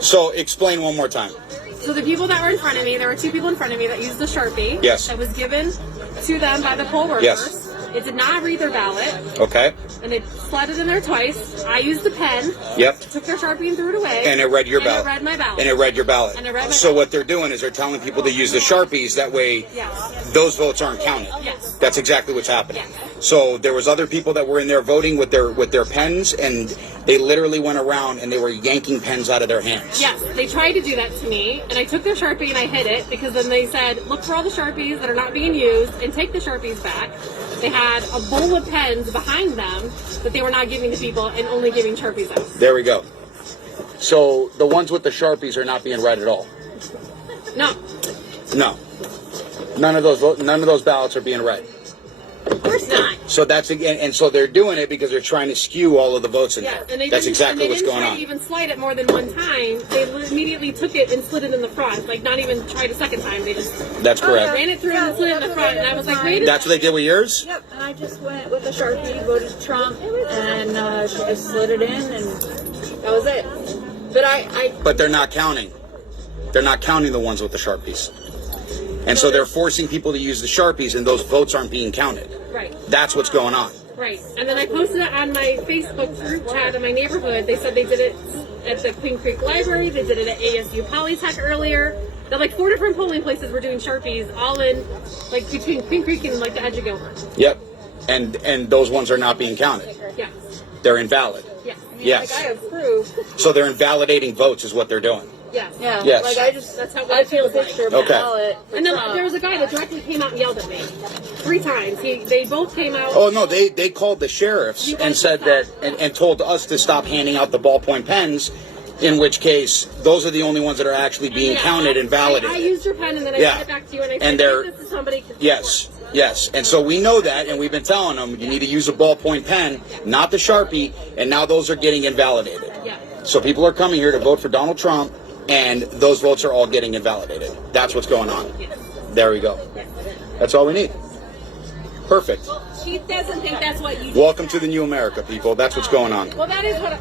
So explain one more time. So the people that were in front of me, there were two people in front of me that used the Sharpie. Yes. That was given to them by the poll workers. Yes. It did not read their ballot. Okay. And they slid it in there twice. I used the pen. Yep. Took their Sharpie and threw it away. And it read your ballot. And it read my ballot. And it read your ballot. And it read my so ballot. what they're doing is they're telling people to use the Sharpies. That way, Yes. those votes aren't counted. Yes. That's exactly what's happening. Yes. So there was other people that were in there voting with their pens, and they literally went around and they were yanking pens out of their hands. Yes, they tried to do that to me, and I took their Sharpie and I hid it because then they said, look for all the Sharpies that are not being used and take the Sharpies back. They had a bowl of pens behind them that they were not giving to people and only giving Sharpies out. There we go. So the ones with the Sharpies are not being read at all. No, No. None of those ballots are being read. of course not. So that's again, and so they're doing it because they're trying to skew all of the votes in Yeah, there. and they That's didn't, exactly and they what's didn't going try on. to even slide it more than one time. They immediately took it and slid it in the front, like not even tried a second time. They just That's correct. ran it through and slid it in the front, and I was like, wait a That's what they did with yours? Yep, and I just went with a Sharpie, voted Trump, and she just slid it in, and that was it. But But they're not counting. They're not counting the ones with the Sharpies. And so they're forcing people to use the Sharpies, and those votes aren't being counted. Right. That's what's going on. Right. And then I posted it on my Facebook group chat in my neighborhood. They said they did it at the Queen Creek Library. They did it at ASU Polytech earlier. That like 4 different polling places were doing Sharpies, all in like between Queen Creek and like the edge of Gilbert. Yep. And those ones are not being counted. Yeah. They're invalid. Yeah. Yes. like I approve. So they're invalidating votes is what they're doing. Yeah. Yeah, Yes. like That's how I it took a feels like. picture of Okay. the ballot. for And then Trump. there was a guy that directly came out and yelled at me 3 times. They both came out. Oh no, they called the sheriffs You and guys said that and told us to stop handing out the ballpoint pens, in which case those are the only ones that are actually being Yeah, counted and validated. I used your pen and then I Yeah. sent it back to you and I And said, they're- give this to somebody. Yes, yes. And so we know that, and we've been telling them you need to use a ballpoint pen, not the Sharpie, and now those are getting invalidated. Yeah. So people are coming here to vote for Donald Trump, and those votes are all getting invalidated. That's what's going on. There we go. That's all we need. Perfect. She doesn't think that's what you do. Welcome to the new America, people. That's what's going on. Well, that is what